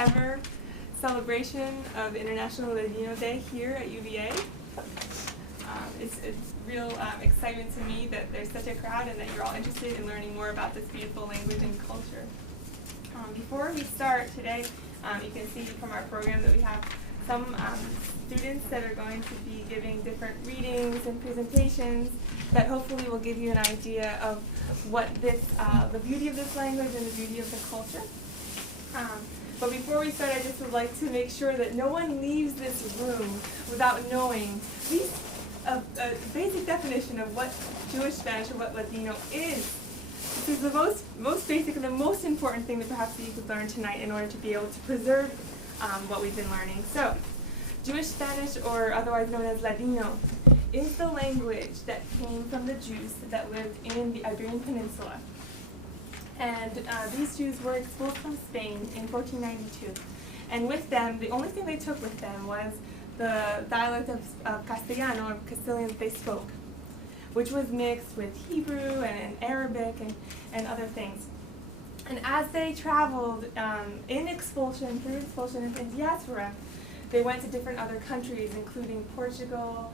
ever celebration of International Ladino Day here at UVA. It's real excitement to me that there's such a crowd and that you're all interested in learning more about this beautiful language and culture. Before we start today, you can see from our program that we have some students that are going to be giving different readings and presentations that hopefully will give you an idea of what this, the beauty of this language and the beauty of the culture. But before we start, I just would like to make sure that no one leaves this room without knowing at least a basic definition of what Jewish Spanish or what Ladino is. This is the most basic and the most important thing that perhaps you could learn tonight in order to be able to preserve what we've been learning. So, Jewish Spanish, or otherwise known as Ladino, is the language that came from the Jews that lived in the Iberian Peninsula. And these Jews were expelled from Spain in 1492. And with them, the only thing they took with them was the dialect of Castellano, or Castilian, they spoke, which was mixed with Hebrew and Arabic and other things. And as they traveled through expulsion and diaspora, they went to different other countries, including Portugal.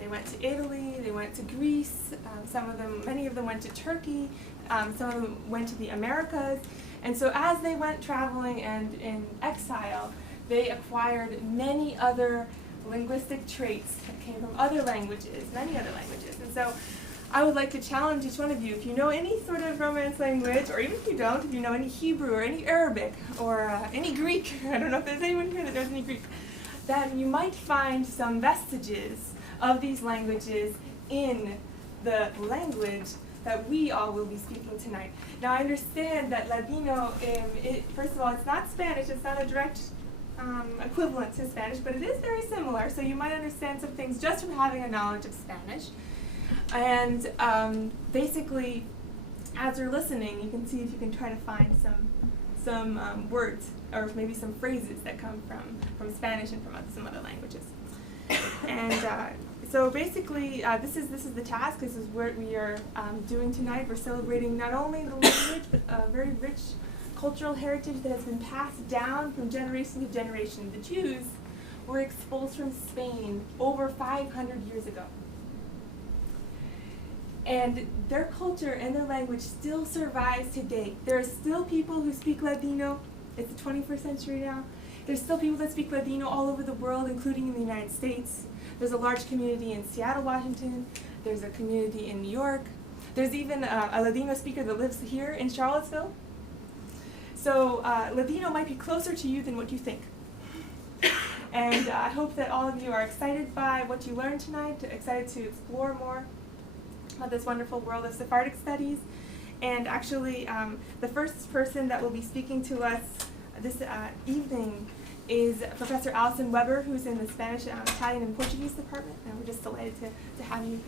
They went to Italy. They went to Greece. Many of them went to Turkey. Some of them went to the Americas. And so as they went traveling and in exile, they acquired many other linguistic traits that came from other languages, many other languages. And so I would like to challenge each one of you, if you know any sort of Romance language, or even if you don't, if you know any Hebrew or any Arabic or any Greek, I don't know if there's anyone here that knows any Greek, then you might find some vestiges of these languages in the language that we all will be speaking tonight. Now I understand that Ladino, first of all, it's not Spanish, it's not a direct equivalent to Spanish, but it is very similar, so you might understand some things just from having a knowledge of Spanish. And basically, as you're listening, you can see if you can try to find some words or maybe some phrases that come from Spanish and from some other languages. And so basically, this is the task. This is what we are doing tonight. We're celebrating not only the language, but a very rich cultural heritage that has been passed down from generation to generation. The Jews were expulsed from Spain over 500 years ago. And their culture and their language still survives today. There are still people who speak Ladino. It's the 21st century now. There's still people that speak Ladino all over the world, including in the United States. There's a large community in Seattle, Washington. There's a community in New York. There's even a Ladino speaker that lives here in Charlottesville. So Ladino might be closer to you than what you think. And I hope that all of you are excited by what you learned tonight, excited to explore more about this wonderful world of Sephardic studies. And actually, the first person that will be speaking to us this evening is Professor Alison Weber, who's in the Spanish, Italian, and Portuguese department. And we're just delighted to have you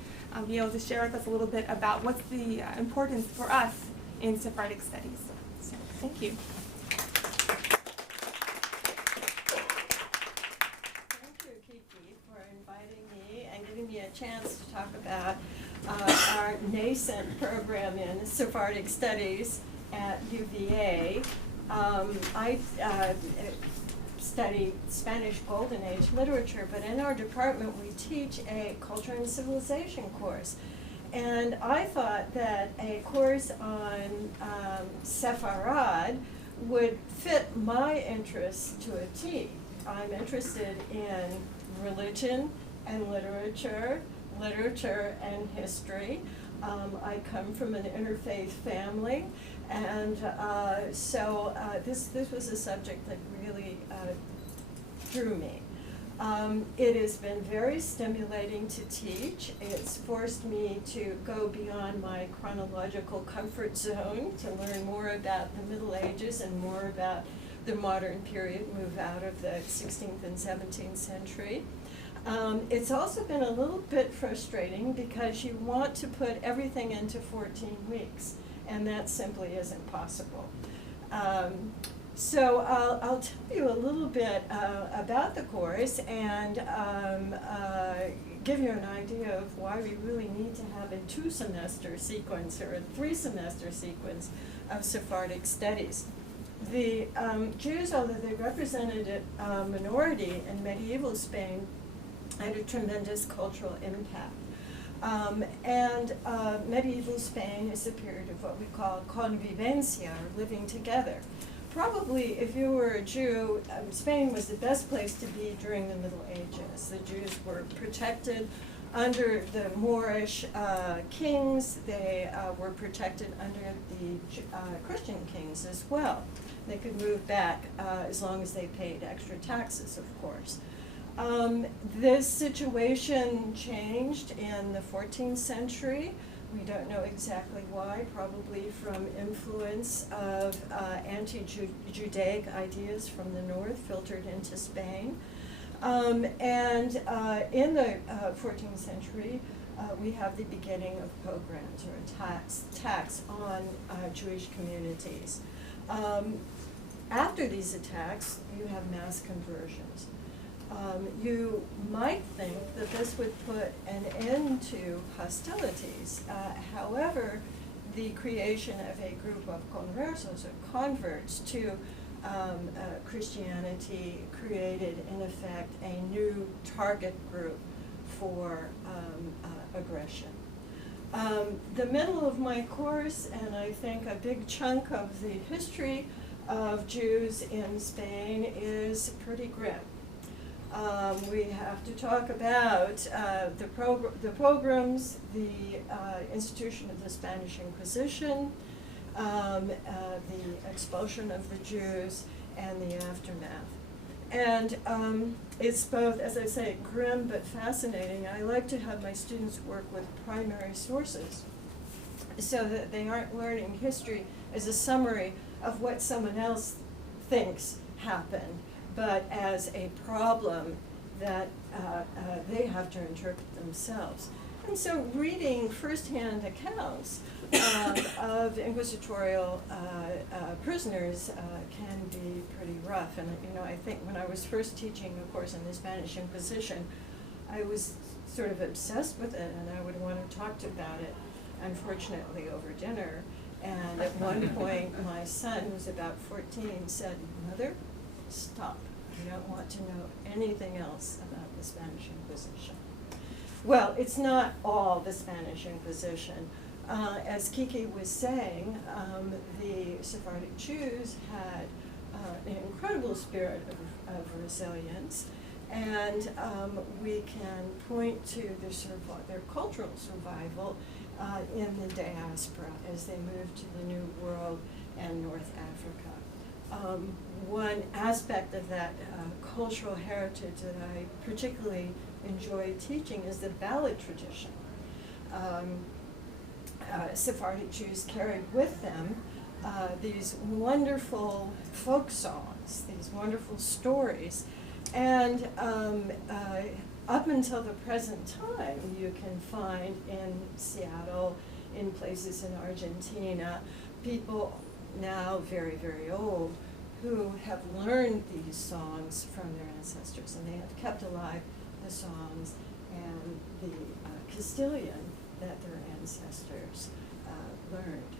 be able to share with us a little bit about what's the importance for us in Sephardic studies. So, thank you. Thank you, Kiki, for inviting me and giving me a chance to talk about our nascent program in Sephardic Studies at UVA. I study Spanish Golden Age literature, but in our department we teach a culture and civilization course. And I thought that a course on Sepharad would fit my interests to a T. I'm interested in religion and literature and history. I come from an interfaith family, and so this was a subject that really drew me. It has been very stimulating to teach. It's forced me to go beyond my chronological comfort zone to learn more about the Middle Ages and more about the modern period, move out of the 16th and 17th century. It's also been a little bit frustrating because you want to put everything into 14 weeks, and that simply isn't possible. So I'll tell you a little bit about the course and give you an idea of why we really need to have a 2-semester sequence or a 3-semester sequence of Sephardic studies. The Jews, although they represented a minority in medieval Spain, had a tremendous cultural impact. Medieval Spain is a period of what we call convivencia, or living together. Probably, if you were a Jew, Spain was the best place to be during the Middle Ages. The Jews were protected under the Moorish kings. They were protected under the Christian kings as well. They could move back as long as they paid extra taxes, of course. This situation changed in the 14th century. We don't know exactly why, probably from influence of anti-Judaic ideas from the north filtered into Spain. In the 14th century, we have the beginning of pogroms, or attacks on Jewish communities. After these attacks, you have mass conversions. You might think that this would put an end to hostilities. However, the creation of a group of conversos, or converts, to Christianity created, in effect, a new target group for aggression. The middle of my course, and I think a big chunk of the history of Jews in Spain, is pretty grim. We have to talk about the pogroms, the institution of the Spanish Inquisition, the expulsion of the Jews, and the aftermath. And it's both, as I say, grim but fascinating. I like to have my students work with primary sources so that they aren't learning history as a summary of what someone else thinks happened, but as a problem that they have to interpret themselves. And so reading firsthand accounts of inquisitorial prisoners can be pretty rough. And I think when I was first teaching a course in the Spanish Inquisition, I was sort of obsessed with it, and I would want to talk about it, unfortunately, over dinner. And at one point, my son, who was about 14, said, "Mother, stop. I don't want to know anything else about the Spanish Inquisition." Well, it's not all the Spanish Inquisition. As Kiki was saying, the Sephardic Jews had an incredible spirit of resilience, and we can point to their cultural survival in the diaspora as they moved to the New World and North Africa. One aspect of that cultural heritage that I particularly enjoy teaching is the ballad tradition. Sephardic Jews carried with them these wonderful folk songs, these wonderful stories, and up until the present time, you can find in Seattle, in places in Argentina, people now very, very old who have learned these songs from their ancestors, and they have kept alive the songs and the Castilian that their ancestors learned.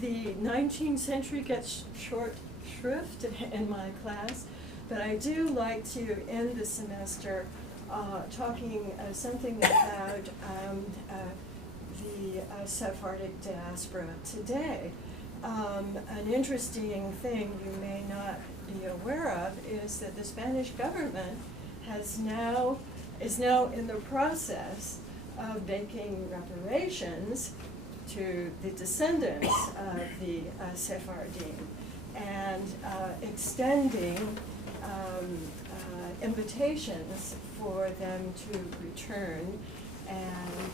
The 19th century gets short shrift in my class, but I do like to end the semester talking something about the Sephardic diaspora today. An interesting thing you may not be aware of is that the Spanish government is now in the process of making reparations to the descendants of the Sephardim and extending invitations for them to return and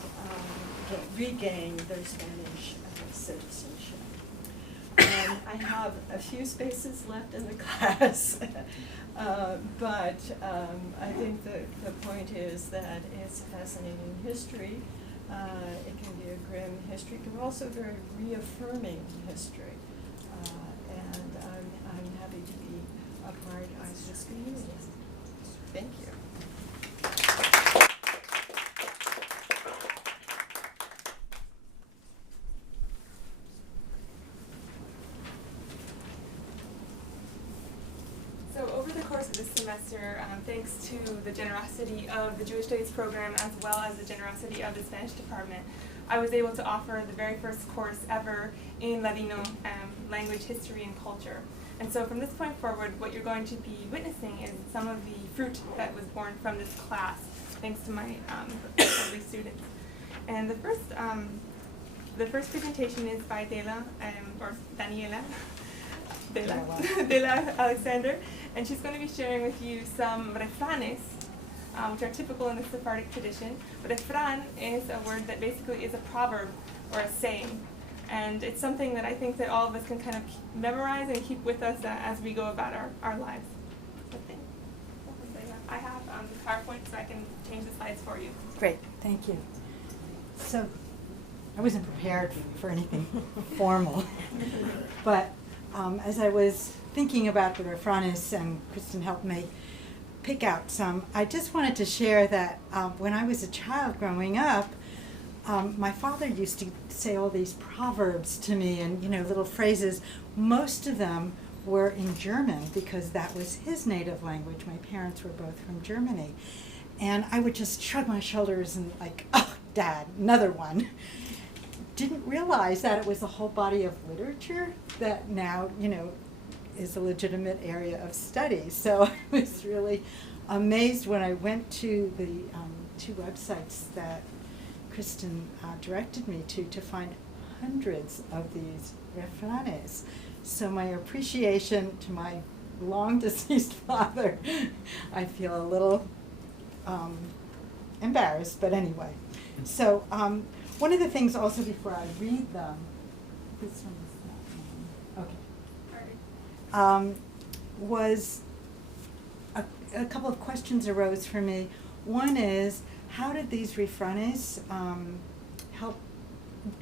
regain their Spanish citizenship. I have a few spaces left in the class, but I think the point is that it's a fascinating history. It can be a grim history, but also very reaffirming history. And I'm happy to be a part of this community. Thank you. course of this semester, thanks to the generosity of the Jewish Studies program as well as the generosity of the Spanish department, I was able to offer the very first course ever in Ladino language, history, and culture. And so from this point forward, what you're going to be witnessing is some of the fruit that was born from this class, thanks to my lovely students. And the first presentation is by Daniela, Alexander, and she's going to be sharing with you some refranes, which are typical in the Sephardic tradition. But refran is a word that basically is a proverb or a saying. And it's something that I think that all of us can kind of memorize and keep with us as we go about our lives. I have the PowerPoint, so I can change the slides for you. Great, thank you. So, I wasn't prepared for anything formal, but as I was thinking about the refranes, and Kristin helped me pick out some, I just wanted to share that when I was a child growing up, my father used to say all these proverbs to me and, little phrases. Most of them were in German because that was his native language. My parents were both from Germany. And I would just shrug my shoulders and like, oh, Dad, another one. Didn't realize that it was a whole body of literature that now, is a legitimate area of study. So I was really amazed when I went to the two websites that Kristin directed me to find hundreds of these refranes. So my appreciation to my long deceased father, I feel a little embarrassed, but anyway. So one of the things also before I read them, this one is not okay, was a couple of questions arose for me. One is, how did these refranes help,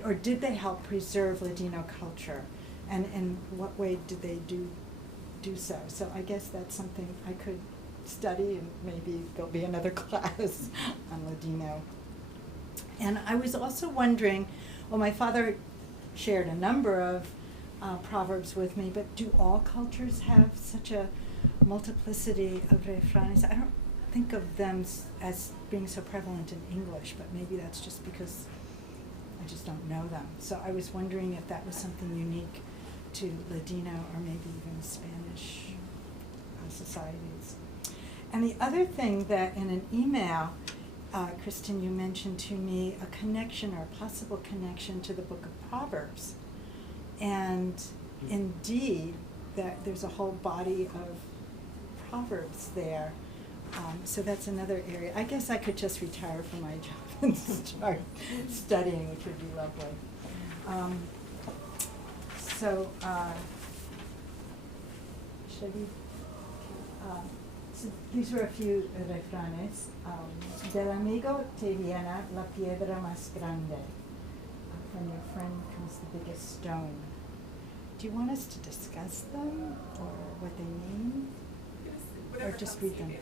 or did they help preserve Ladino culture? And in what way did they do so? So I guess that's something I could study, and maybe there'll be another class on Ladino. And I was also wondering, well, my father shared a number of proverbs with me, but do all cultures have such a multiplicity of refranes? I don't think of them as being so prevalent in English, but maybe that's just because I just don't know them. So I was wondering if that was something unique to Ladino or maybe even Spanish societies. And the other thing that in an email, Kristin, you mentioned to me a connection or a possible connection to the book of Proverbs. And indeed, that there's a whole body of Proverbs there. So that's another area. I guess I could just retire from my job and start studying, which would be lovely. So these were a few refranes. Del amigo te viene la piedra más grande. From your friend comes the biggest stone. Do you want us to discuss them or what they mean? Or just read them?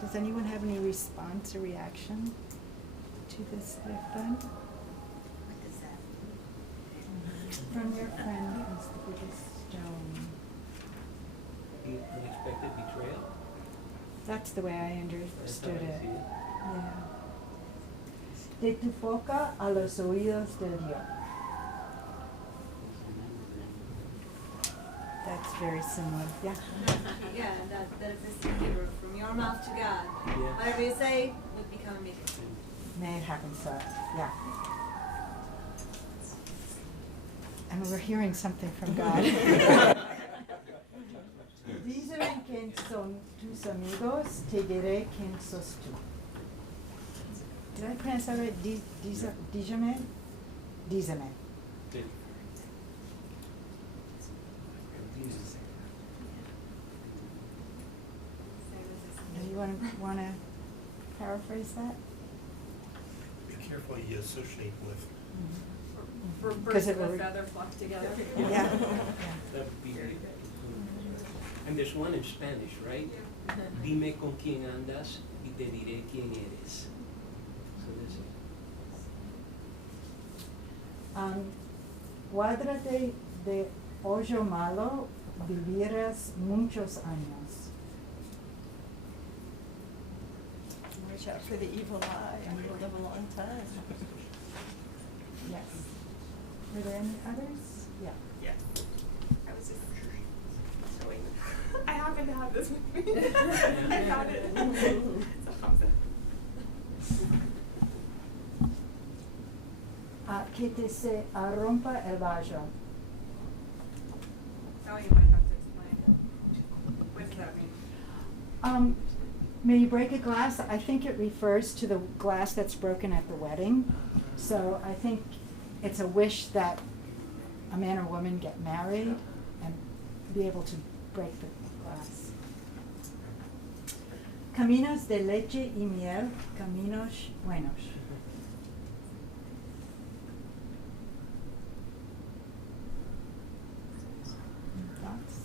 Does anyone have any response or reaction to this refrain? What is that? From your friend comes the biggest stone. The unexpected betrayal? That's the way I understood it. See it. Yeah. De tu boca a los oídos de Dios. That's very similar. Yeah. Yeah, that is in Hebrew. From your mouth to God. Yeah. Whatever you say would become a maker. May it happen so. Yeah. And we're hearing something from God. Díseme quién son tus amigos, te diré quién sos tú. Did I pronounce that right? Díseme? Díseme. Do you want to paraphrase that? Be careful you associate with. For Because birds it of a will- feather flock together. Yeah. That would be very good. And there's one in Spanish, right? Dime con quién andas y te diré quién eres. So this is. Cuádrate de hoyo malo, vivirás muchos años. watch out for the evil eye, and you'll live a long time. Yes. Were there any others? Yeah. Yeah. I was just showing. I happen to have this with me. I got it. So Hamza. Que te se rompa el vaso. Oh, you might have to explain. What does that mean? May you break a glass? I think it refers to the glass that's broken at the wedding. So I think it's a wish that a man or woman get married and be able to break the glass. Caminos de leche y miel, caminos buenos. Thoughts?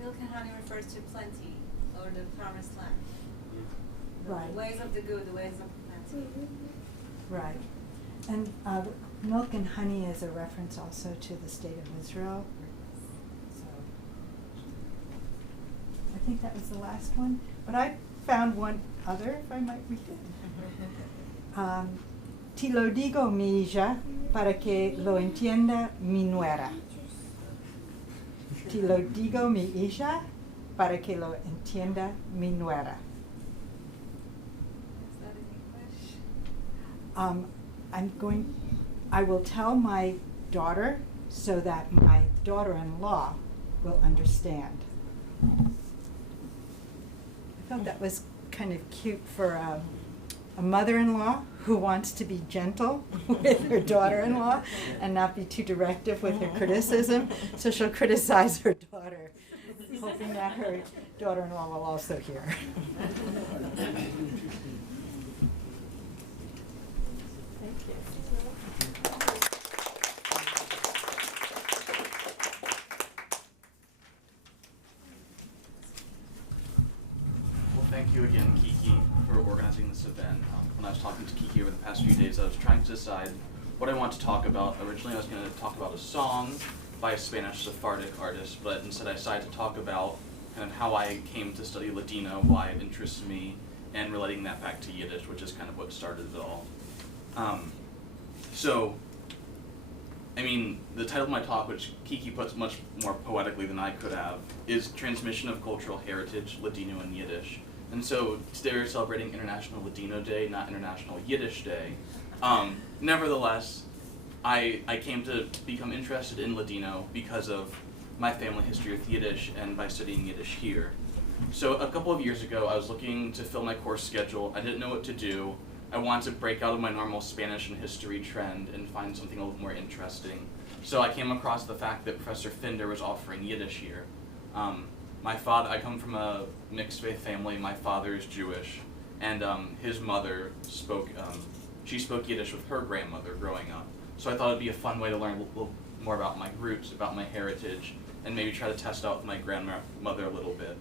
Milk and honey refers to plenty, or the promised land. Right. The ways of the good, the ways of plenty. Right. And milk and honey is a reference also to the state of Israel. So I think that was the last one. But I found one other, if I might read it. Ti lo digo mi hija para que lo entienda mi nuera. Ti lo digo mi hija para que lo entienda mi nuera. Is that in English? I will tell my daughter so that my daughter-in-law will understand. I thought that was kind of cute for a mother-in-law who wants to be gentle with her daughter-in-law and not be too directive with her criticism. So she'll criticize her daughter, hoping that her daughter-in-law will also hear. Thank you. Well, thank you again, Kiki, for organizing this event. When I was talking to Kiki over the past few days, I was trying to decide what I want to talk about. Originally, I was going to talk about a song by a Spanish Sephardic artist, but instead I decided to talk about kind of how I came to study Ladino, why it interests me, and relating that back to Yiddish, which is kind of what started it all. The title of my talk, which Kiki puts much more poetically than I could have, is Transmission of Cultural Heritage, Ladino and Yiddish. And so today we're celebrating International Ladino Day, not International Yiddish Day. Nevertheless, I came to become interested in Ladino because of my family history with Yiddish and by studying Yiddish here. So a couple of years ago, I was looking to fill my course schedule. I didn't know what to do. I wanted to break out of my normal Spanish and history trend and find something a little more interesting. So I came across the fact that Professor Finder was offering Yiddish here. I come from a mixed faith family. My father is Jewish, and his mother spoke Yiddish with her grandmother growing up. So I thought it'd be a fun way to learn a little more about my roots, about my heritage, and maybe try to test out with my grandmother a little bit.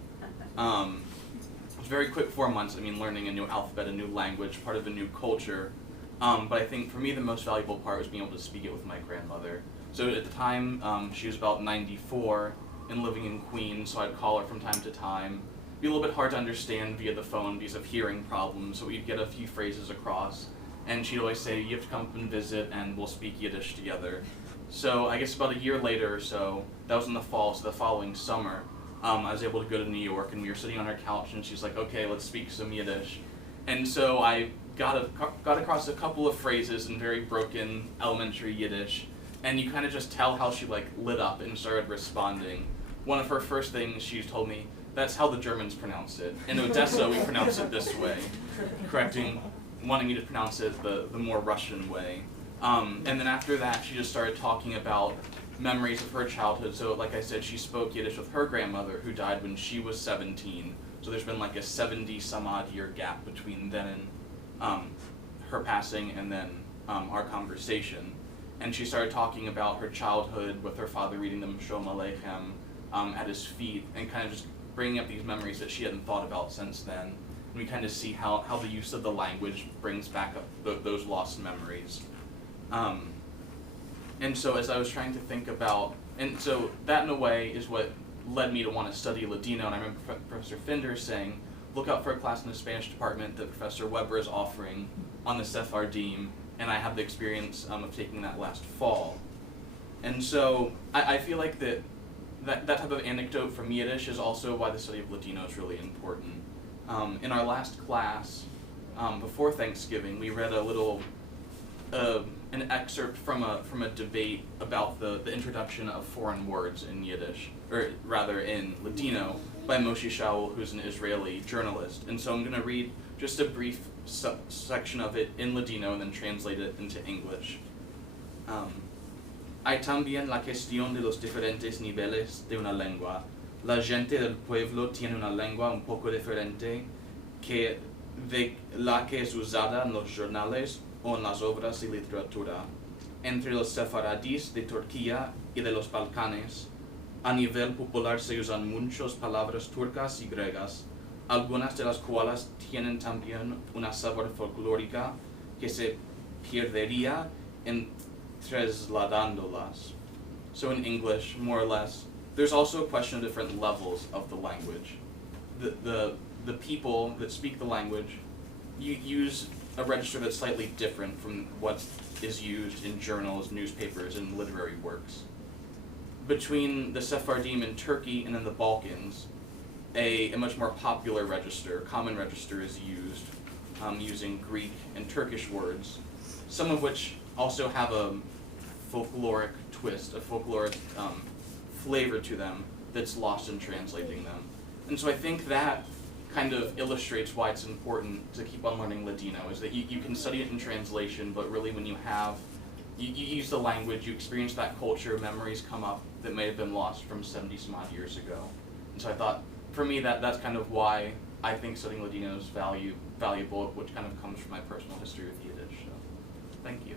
It was very quick 4 months, learning a new alphabet, a new language, part of a new culture. But I think for me the most valuable part was being able to speak it with my grandmother. So at the time, she was about 94 and living in Queens, so I'd call her from time to time. It'd be a little bit hard to understand via the phone because of hearing problems, so we'd get a few phrases across. And she'd always say, you have to come up and visit and we'll speak Yiddish together. So I guess about a year later or so, that was in the fall, so the following summer, I was able to go to New York and we were sitting on her couch and she's like, okay, let's speak some Yiddish. And so I got across a couple of phrases in very broken elementary Yiddish, and you kind of just tell how she lit up and started responding. One of her first things she told me, that's how the Germans pronounce it. In Odessa we pronounce it this way, wanting me to pronounce it the more Russian way. And then after that she just started talking about memories of her childhood. So like I said, she spoke Yiddish with her grandmother who died when she was 17. So there's been like a 70 some odd year gap between then and her passing and then our conversation. And she started talking about her childhood with her father reading the Shalom Aleichem at his feet and kind of just bringing up these memories that she hadn't thought about since then. And we kind of see how the use of the language brings back up those lost memories. And so as I was trying to think about, and so that in a way is what led me to want to study Ladino. And I remember Professor Finder saying, look out for a class in the Spanish department that Professor Weber is offering on the Sephardim, and I have the experience of taking that last fall. And so I feel like that type of anecdote from Yiddish is also why the study of Ladino is really important. In our last class, before Thanksgiving, we read a little, an excerpt from a debate about the introduction of foreign words in Yiddish, or rather in Ladino, by Moshe Shaul, who's an Israeli journalist. And so I'm going to read just a brief section of it in Ladino and then translate it into English. Hay también la cuestión de los diferentes niveles de una lengua. La gente del pueblo tiene una lengua un poco diferente que de la que es usada en los jornales o en las obras de literatura. Entre los sefaradís de Turquía y de los Balcanes, a nivel popular se usan muchas palabras turcas y griegas, algunas de las cuales tienen también una sabor folclórica que se perdería en trasladándolas. So in English, more or less, there's also a question of different levels of the language. The people that speak the language use a register that's slightly different from what is used in journals, newspapers, and literary works. Between the Sephardim in Turkey and in the Balkans, a much more popular register, common register, is used using Greek and Turkish words, some of which also have a folkloric twist, a folkloric flavor to them that's lost in translating them. And so I think that kind of illustrates why it's important to keep on learning Ladino, is that you can study it in translation, but really when you use the language, you experience that culture, memories come up that may have been lost from 70 some odd years ago. And so I thought, for me, that's kind of why I think studying Ladino is valuable, which kind of comes from my personal history with Yiddish. So, thank you.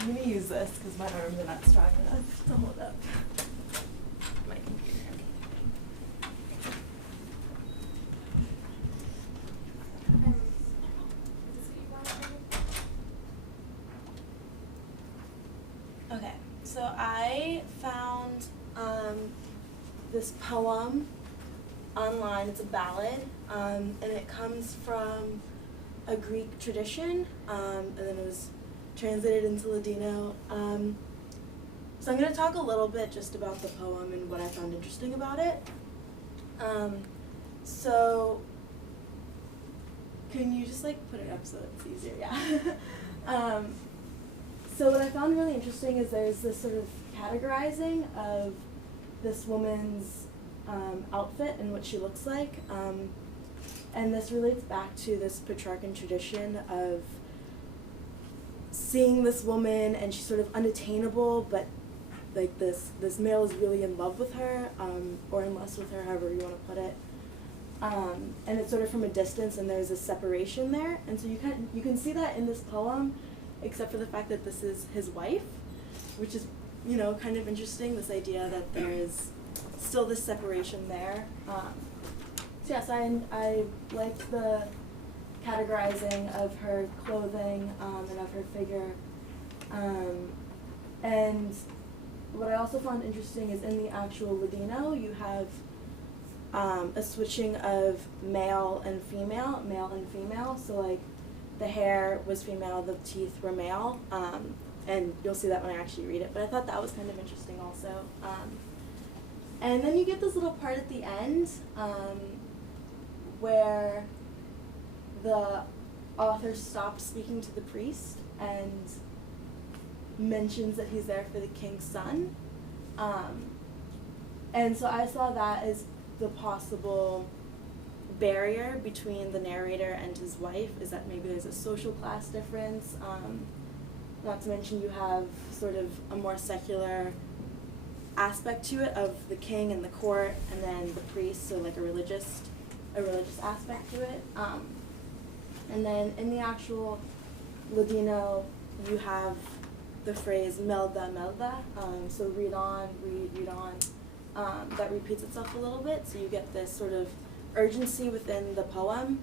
I'm going to use this because my arms are not strong enough to hold up my computer. Okay, so I found this poem online. It's a ballad, and it comes from a Greek tradition, and then it was translated into Ladino. So I'm going to talk a little bit just about the poem and what I found interesting about it. So can you just put it up so it's easier? Yeah. So what I found really interesting is there's this sort of categorizing of this woman's outfit and what she looks like. And this relates back to this Petrarchan tradition of seeing this woman and she's sort of unattainable, but this male is really in love with her, or in lust with her, however you want to put it. And it's sort of from a distance, and there's a separation there. And so you can see that in this poem, except for the fact that this is his wife, which is, kind of interesting, this idea that there is still this separation there. So yes, I liked the categorizing of her clothing and of her figure. And what I also found interesting is in the actual Ladino, you have a switching of male and female. So the hair was female, the teeth were male, and you'll see that when I actually read it. But I thought that was kind of interesting also. And then you get this little part at the end where the author stops speaking to the priest and mentions that he's there for the king's son. And so I saw that as the possible barrier between the narrator and his wife, is that maybe there's a social class difference. Not to mention you have sort of a more secular aspect to it of the king and the court, and then the priest, so a religious aspect to it. And then in the actual Ladino, you have the phrase melda, melda, so read on, read on. That repeats itself a little bit, so you get this sort of urgency within the poem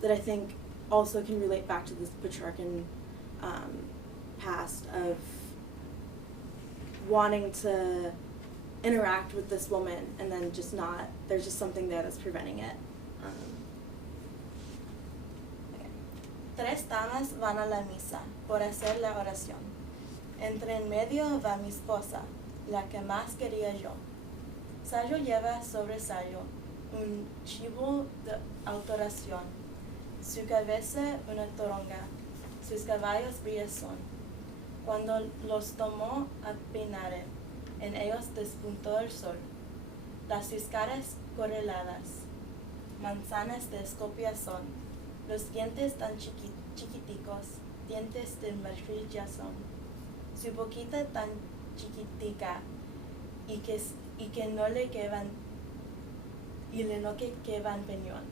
that I think also can relate back to this Petrarchan past of wanting to interact with this woman and then just not, there's just something there that's preventing it. Okay. 3 damas van a la misa por hacer la oración. Entre en medio va mi esposa, la que más quería yo. Sayo lleva sobre Sayo un chivo de adoración, su cabeza una toronga, sus caballos brillos son. Cuando los tomó a peinar, en ellos despuntó el sol, las sus caras correladas, manzanas de escopia son, los dientes tan chiquiticos, dientes de marfil ya son, su boquita tan chiquitica y que no le quedan peñón,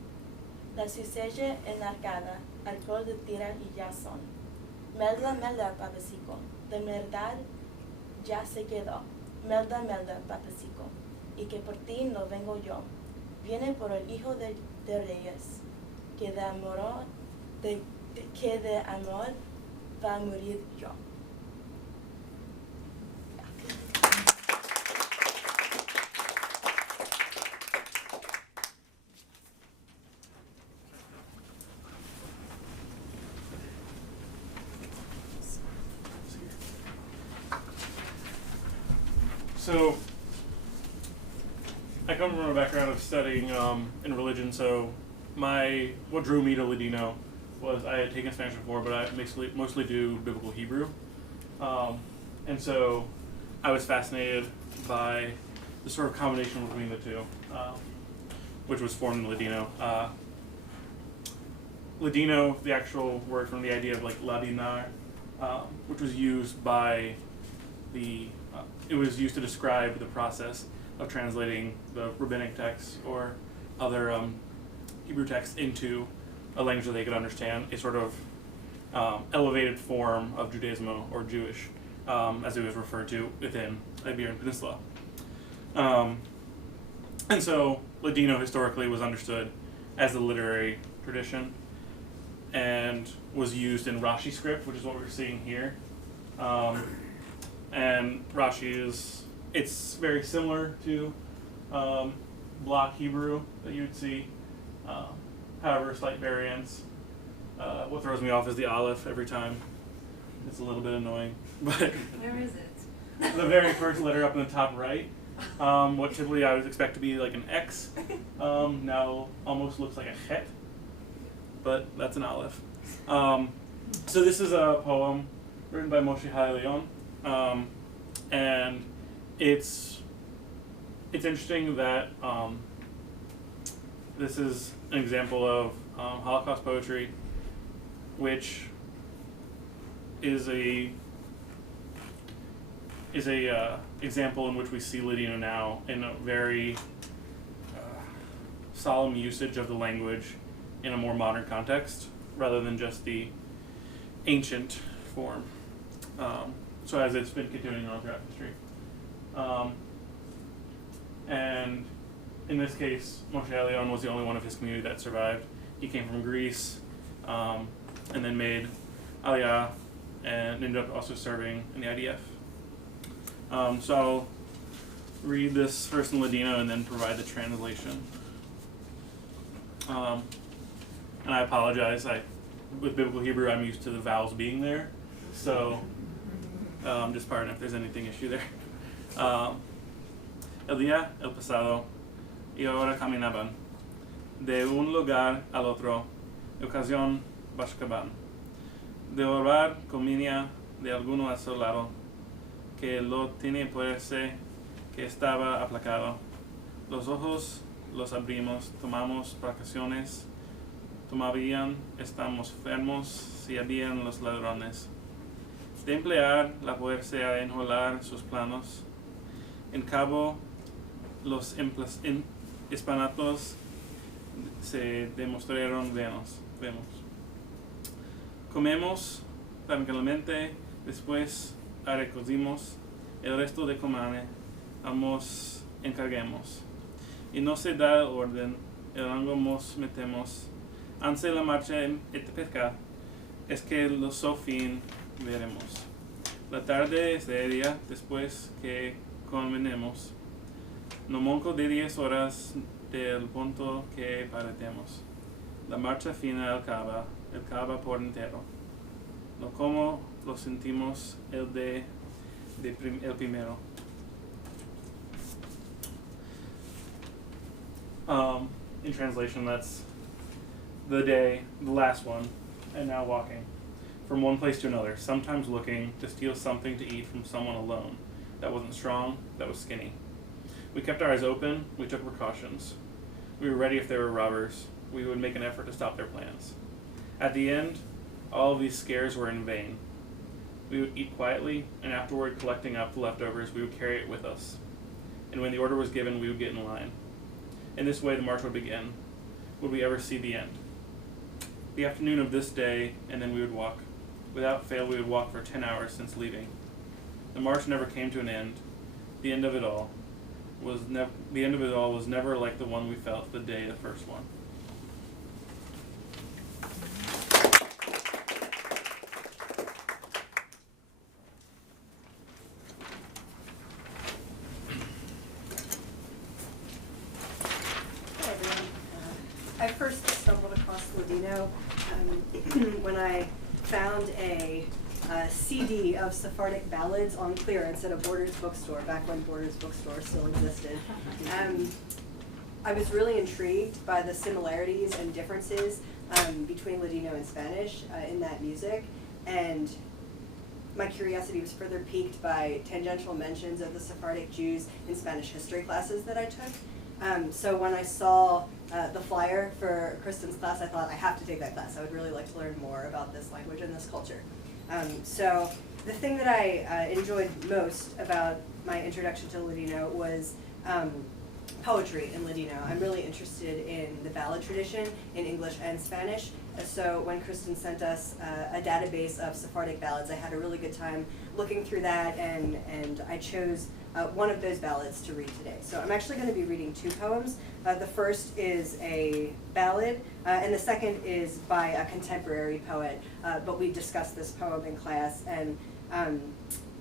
la su sella enarcada, alcohol de tira y ya son. Melda, papecico, de verdad ya se quedó. Melda, papecico, y que por ti no vengo yo. Viene por el hijo de reyes, que de amor va a morir yo. So, I come from a background of studying in religion, so what drew me to Ladino was I had taken Spanish before, but I mostly do biblical Hebrew. And so I was fascinated by the sort of combination between the two, which was formed in Ladino. Ladino, the actual word from the idea of like ladinar, which was used by it was used to describe the process of translating the rabbinic texts or other Hebrew texts into a language that they could understand, a sort of elevated form of Judaism or Jewish, as it was referred to within the Iberian Peninsula. And so Ladino historically was understood as the literary tradition and was used in Rashi script, which is what we're seeing here. And Rashi it's very similar to block Hebrew that you would see, however, slight variance. What throws me off is the aleph every time. It's a little bit annoying. But Where is it? the very first letter up in the top right, what typically I would expect to be like an X, now almost looks like a het, but that's an aleph. So this is a poem written by Moshe Leon. And it's interesting that this is an example of Holocaust poetry, which is a example in which we see Ladino now in a very solemn usage of the language in a more modern context, rather than just the ancient form. So as it's been continuing on throughout history. And in this case, Moshe Leon was the only one of his community that survived. He came from Greece, and then made Aliyah, and ended up also serving in the IDF. So I'll read this first in Ladino and then provide the translation. And I apologize, with Biblical Hebrew I'm used to the vowels being there, so just pardon if there's anything issue there. El día, el pasado, y ahora caminaban de un lugar al otro, ocasión buscaban, de orar comía de alguno a su lado, que lo tiene parece que estaba aplacado. Los ojos los abrimos, tomamos vacaciones, todavía estamos enfermos si habían los ladrones. De emplear la fuerza a enjolar sus planos. En cabo, los hispanatos se demostraron vemos. Comemos tranquilamente, después recogimos el resto de comida, nos encarguemos. Y no se da orden, el rango nos metemos, anse la marcha et pesca, es que los fin veremos. La tarde es de día después que convenemos. No manco de 10 horas del punto que partemos. La marcha final acaba por entero. No como lo sentimos el primero. In translation, that's the day, the last one, and now walking from one place to another, sometimes looking to steal something to eat from someone alone that wasn't strong, that was skinny. We kept our eyes open, we took precautions. We were ready if there were robbers. We would make an effort to stop their plans. At the end, all of these scares were in vain. We would eat quietly, and afterward, collecting up the leftovers, we would carry it with us. And when the order was given, we would get in line. In this way, the march would begin. Would we ever see the end? The afternoon of this day, and then we would walk. Without fail, we would walk for 10 hours since leaving. The march never came to an end. The end of it all was never like the one we felt the day of the first one. Hi everyone. I first stumbled across Ladino when I found a CD of Sephardic ballads on clearance at a Borders bookstore, back when Borders bookstore still existed. I was really intrigued by the similarities and differences between Ladino and Spanish in that music, and my curiosity was further piqued by tangential mentions of the Sephardic Jews in Spanish history classes that I took. So when I saw the flyer for Kristin's class, I thought, I have to take that class. I would really like to learn more about this language and this culture. So the thing that I enjoyed most about my introduction to Ladino was poetry in Ladino. I'm really interested in the ballad tradition in English and Spanish. So when Kristin sent us a database of Sephardic ballads, I had a really good time looking through that, and I chose one of those ballads to read today. So I'm actually going to be reading two poems. The first is a ballad, and the second is by a contemporary poet, but we discussed this poem in class, and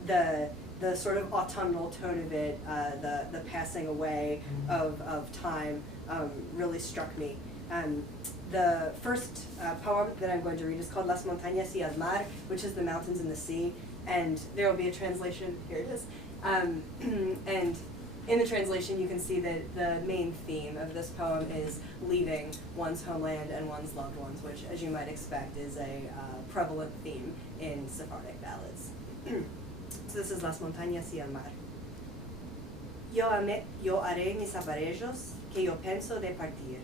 the sort of autumnal tone of it, the passing away of time, really struck me. The first poem that I'm going to read is called Las Montañas y el Mar, which is the mountains and the sea, and there will be a translation, here it is. And in the translation you can see that the main theme of this poem is leaving one's homeland and one's loved ones, which, as you might expect, is a prevalent theme in Sephardic ballads. So this is Las Montañas y el Mar. Yo haré mis aparellos que yo pienso de partir.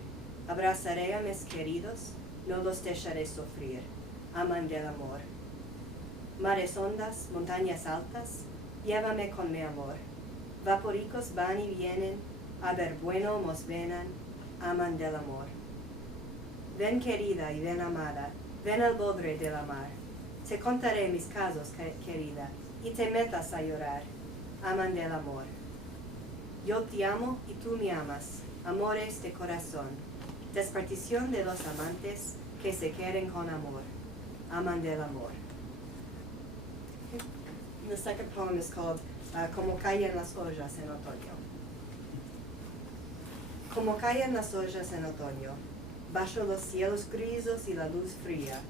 Abrazaré a mis queridos, no los dejaré sufrir. Aman del amor. Mares hondas, montañas altas, llévame con mi amor. Vaporicos van y vienen, a ver bueno mos venan, aman del amor. Ven querida y ven amada, ven al borde de la mar. Te contaré mis casos, querida, y te metas a llorar, aman del amor. Yo te amo y tú me amas, amores de corazón. Despartición de los amantes que se quieren con amor, aman del amor. The second poem is called Como caen las ollas en otoño. Como caen las ollas en otoño, bajo los cielos grisos y la luz fría,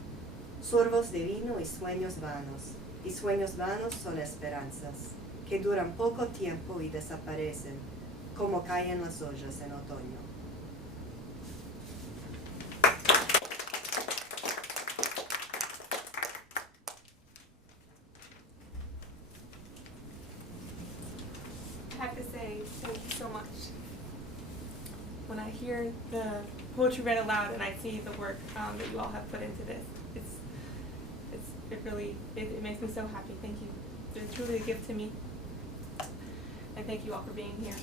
sorbos de vino y sueños vanos son esperanzas, que duran poco tiempo y desaparecen, como caen las ollas en otoño. I have to say thank you so much. When I hear the poetry read aloud and I see the work that you all have put into this, it makes me so happy. Thank you. It's truly a gift to me. And thank you all for being here.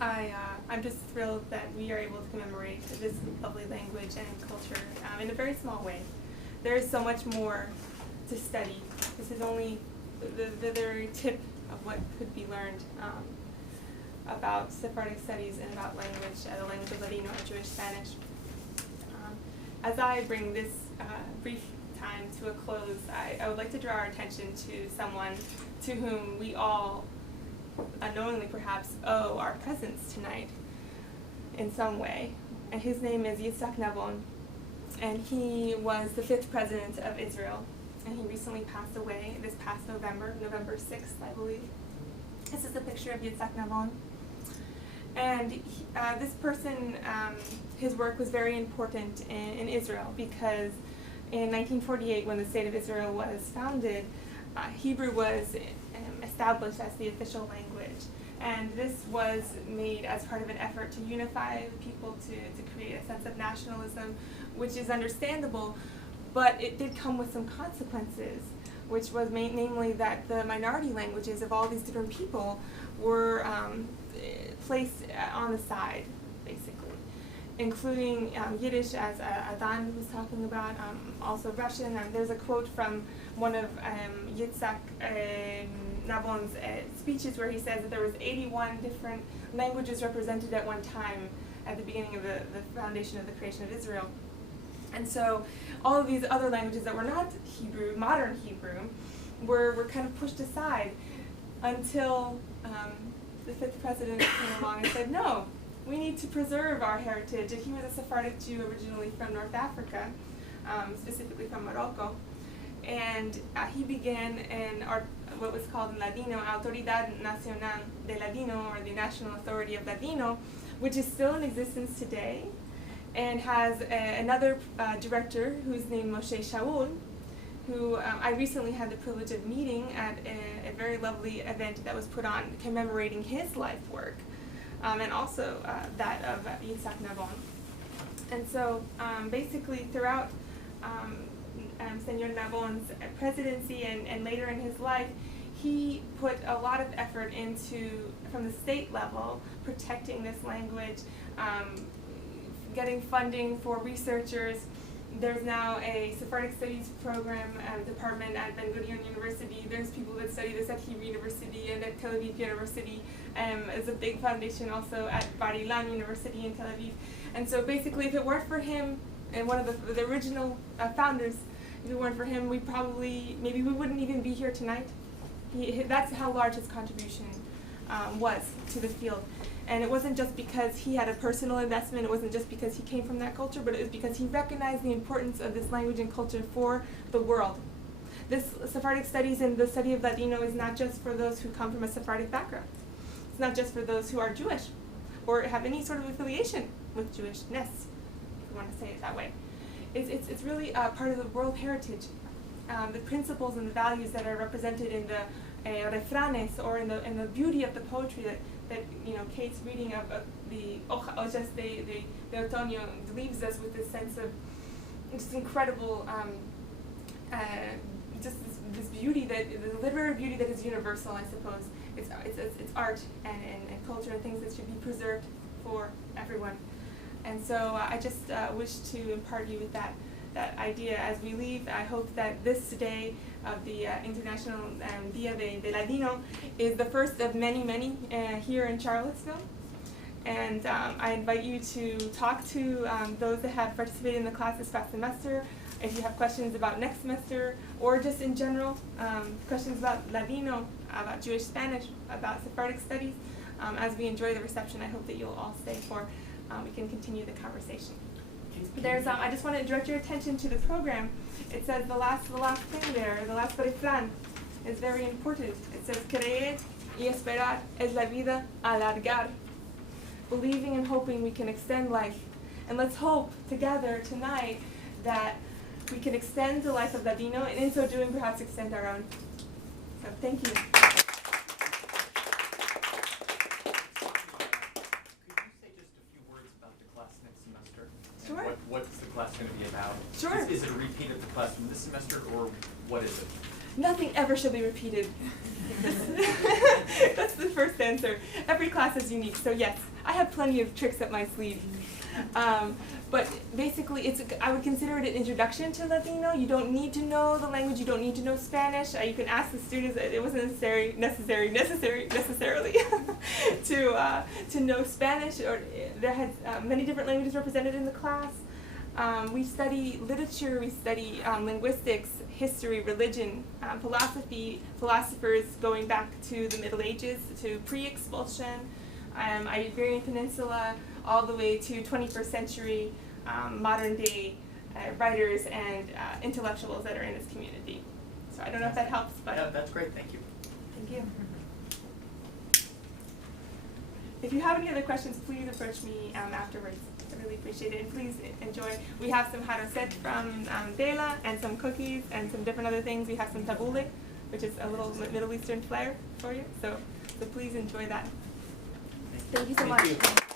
I'm just thrilled that we are able to commemorate this lovely language and culture in a very small way. There is so much more to study. This is only the very tip of what could be learned about Sephardic studies and about language, the language of Ladino and Jewish Spanish. As I bring this brief time to a close, I would like to draw our attention to someone to whom we all, unknowingly perhaps, owe our presence tonight in some way. And his name is Yitzhak Navon, and he was the 5th president of Israel, and he recently passed away this past November 6th, I believe. This is a picture of Yitzhak Navon. And this person, his work was very important in Israel because in 1948, when the State of Israel was founded, Hebrew was established as the official language. And this was made as part of an effort to unify the people, to create a sense of nationalism, which is understandable, but it did come with some consequences, which was namely that the minority languages of all these different people were placed on the side, basically, including Yiddish, as Adan was talking about, also Russian. There's a quote from one of Yitzhak Navon's speeches where he says that there was 81 different languages represented at one time at the beginning of the foundation of the creation of Israel. And so all of these other languages that were not Hebrew, modern Hebrew, were kind of pushed aside until the 5th president came along and said, no, we need to preserve our heritage. And he was a Sephardic Jew originally from North Africa, specifically from Morocco. And he began what was called in Ladino, Autoridad Nacional de Ladino, or the National Authority of Ladino, which is still in existence today, and has another director who's named Moshe Shaul, who I recently had the privilege of meeting at a very lovely event that was put on commemorating his life work, and also that of Yitzhak Navon. And so basically throughout Senor Navon's presidency and later in his life, he put a lot of effort into, from the state level, protecting this language, getting funding for researchers. There's now a Sephardic Studies program department at Ben Gurion University. There's people that study this at Hebrew University and at Tel Aviv University. There's a big foundation also at Bar Ilan University in Tel Aviv. And so basically, if it weren't for him and one of the original founders, if it weren't for him, maybe we wouldn't even be here tonight. That's how large his contribution was to the field. And it wasn't just because he had a personal investment, it wasn't just because he came from that culture, but it was because he recognized the importance of this language and culture for the world. This Sephardic studies and the study of Ladino is not just for those who come from a Sephardic background. It's not just for those who are Jewish or have any sort of affiliation with Jewishness, if you want to say it that way. It's really part of the world heritage. The principles and the values that are represented in the refranes, or in the beauty of the poetry that Kate's reading of the Hojas de Otoño leaves us with this sense of just incredible, just this beauty, the literary beauty that is universal, I suppose. It's art and culture and things that should be preserved for everyone. And so I just wish to impart you with that idea as we leave. I hope that this day of the International Dia de Ladino is the first of many, many here in Charlottesville. And I invite you to talk to those that have participated in the class this past semester. If you have questions about next semester, or just in general, questions about Ladino, about Jewish Spanish, about Sephardic studies, as we enjoy the reception, I hope that you'll all stay for we can continue the conversation. I just want to direct your attention to the program. It says the last thing there, the last refrán, is very important. It says, creer y esperar es la vida alargar. Believing and hoping we can extend life. And let's hope together tonight that we can extend the life of Ladino, and in so doing perhaps extend our own. So thank you. Sure. What's the class going to be about? Sure. Is it a repeat of the class from this semester, or what is it? Nothing ever shall be repeated. That's the first answer. Every class is unique, so yes, I have plenty of tricks up my sleeve. But basically, I would consider it an introduction to Ladino. You don't need to know the language. You don't need to know Spanish. You can ask the students. It wasn't necessarily to know Spanish. Or there had many different languages represented in the class. We study literature, we study linguistics, history, religion, philosophy, philosophers going back to the Middle Ages, to pre-expulsion, Iberian Peninsula, all the way to 21st century modern day writers and intellectuals that are in this community. So I don't know if that helps, but Yeah, that's great, thank you. thank you. If you have any other questions, please approach me afterwards. I really appreciate it, and please enjoy. We have some haroset from Bela, and some cookies, and some different other things. We have some tabbouleh, which is a little Middle Eastern flair for you. So please enjoy that. Thank you so much. Thank you.